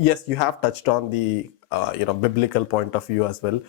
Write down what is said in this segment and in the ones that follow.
yes, you have touched on the biblical point of view as well.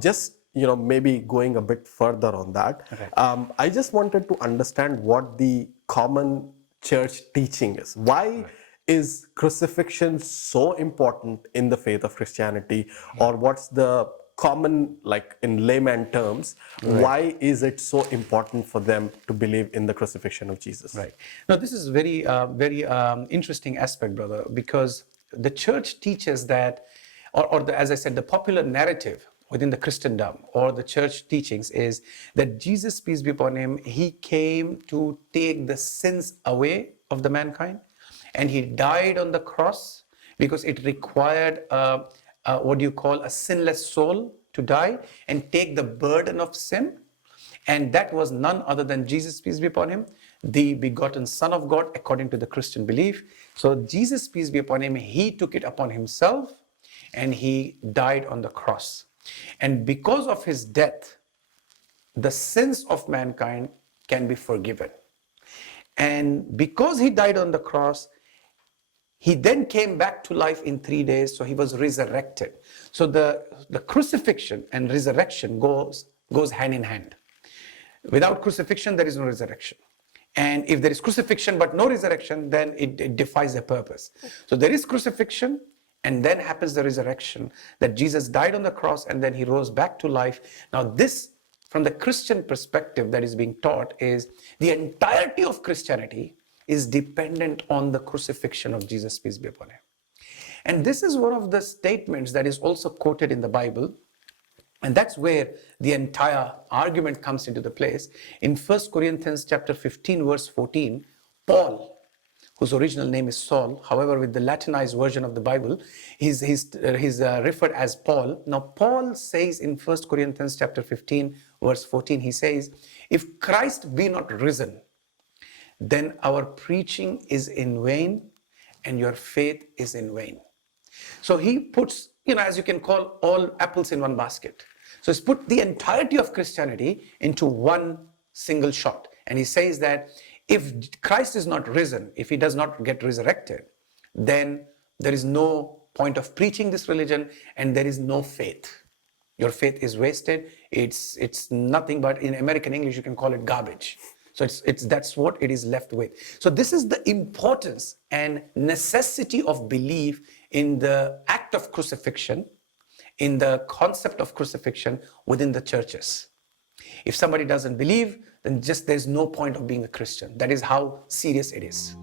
Just maybe going a bit further on that. Right. I just wanted to understand what the common church teaching is. Why is crucifixion so important in the faith of Christianity, or what's the common, like in layman terms, why is it so important for them to believe in the crucifixion of Jesus? Right. Now, this is very, very interesting aspect, brother, because the church teaches that, as I said, the popular narrative within the Christendom or the church teachings is that Jesus, peace be upon him, he came to take the sins away of the mankind, and he died on the cross because it required what you call a sinless soul to die and take the burden of sin. And that was none other than Jesus, peace be upon him, the begotten Son of God, according to the Christian belief. So Jesus, peace be upon him, he took it upon himself and he died on the cross. And because of his death, the sins of mankind can be forgiven. And because he died on the cross, he then came back to life in 3 days, so he was resurrected. So the crucifixion and resurrection goes hand in hand. Without crucifixion, there is no resurrection. And if there is crucifixion but no resurrection, then it defies the purpose. So there is crucifixion, and then happens the resurrection, that Jesus died on the cross and then he rose back to life. Now this, from the Christian perspective that is being taught, is the entirety of Christianity is dependent on the crucifixion of Jesus, peace be upon him. And this is one of the statements that is also quoted in the Bible. And that's where the entire argument comes into the place. In 1 Corinthians chapter 15, verse 14, Paul, whose original name is Saul, however, with the Latinized version of the Bible, he's referred as Paul. Now, Paul says in 1 Corinthians chapter 15, verse 14, he says, if Christ be not risen, then our preaching is in vain and your faith is in vain. So he puts, as you can call all apples in one basket. So he's put the entirety of Christianity into one single shot. And he says that if Christ is not risen, if he does not get resurrected, then there is no point of preaching this religion and there is no faith. Your faith is wasted. It's nothing but, in American English, you can call it garbage. So that's what it is left with. So this is the importance and necessity of belief in the act of crucifixion, in the concept of crucifixion within the churches. If somebody doesn't believe, then just there's no point of being a Christian. That is how serious it is.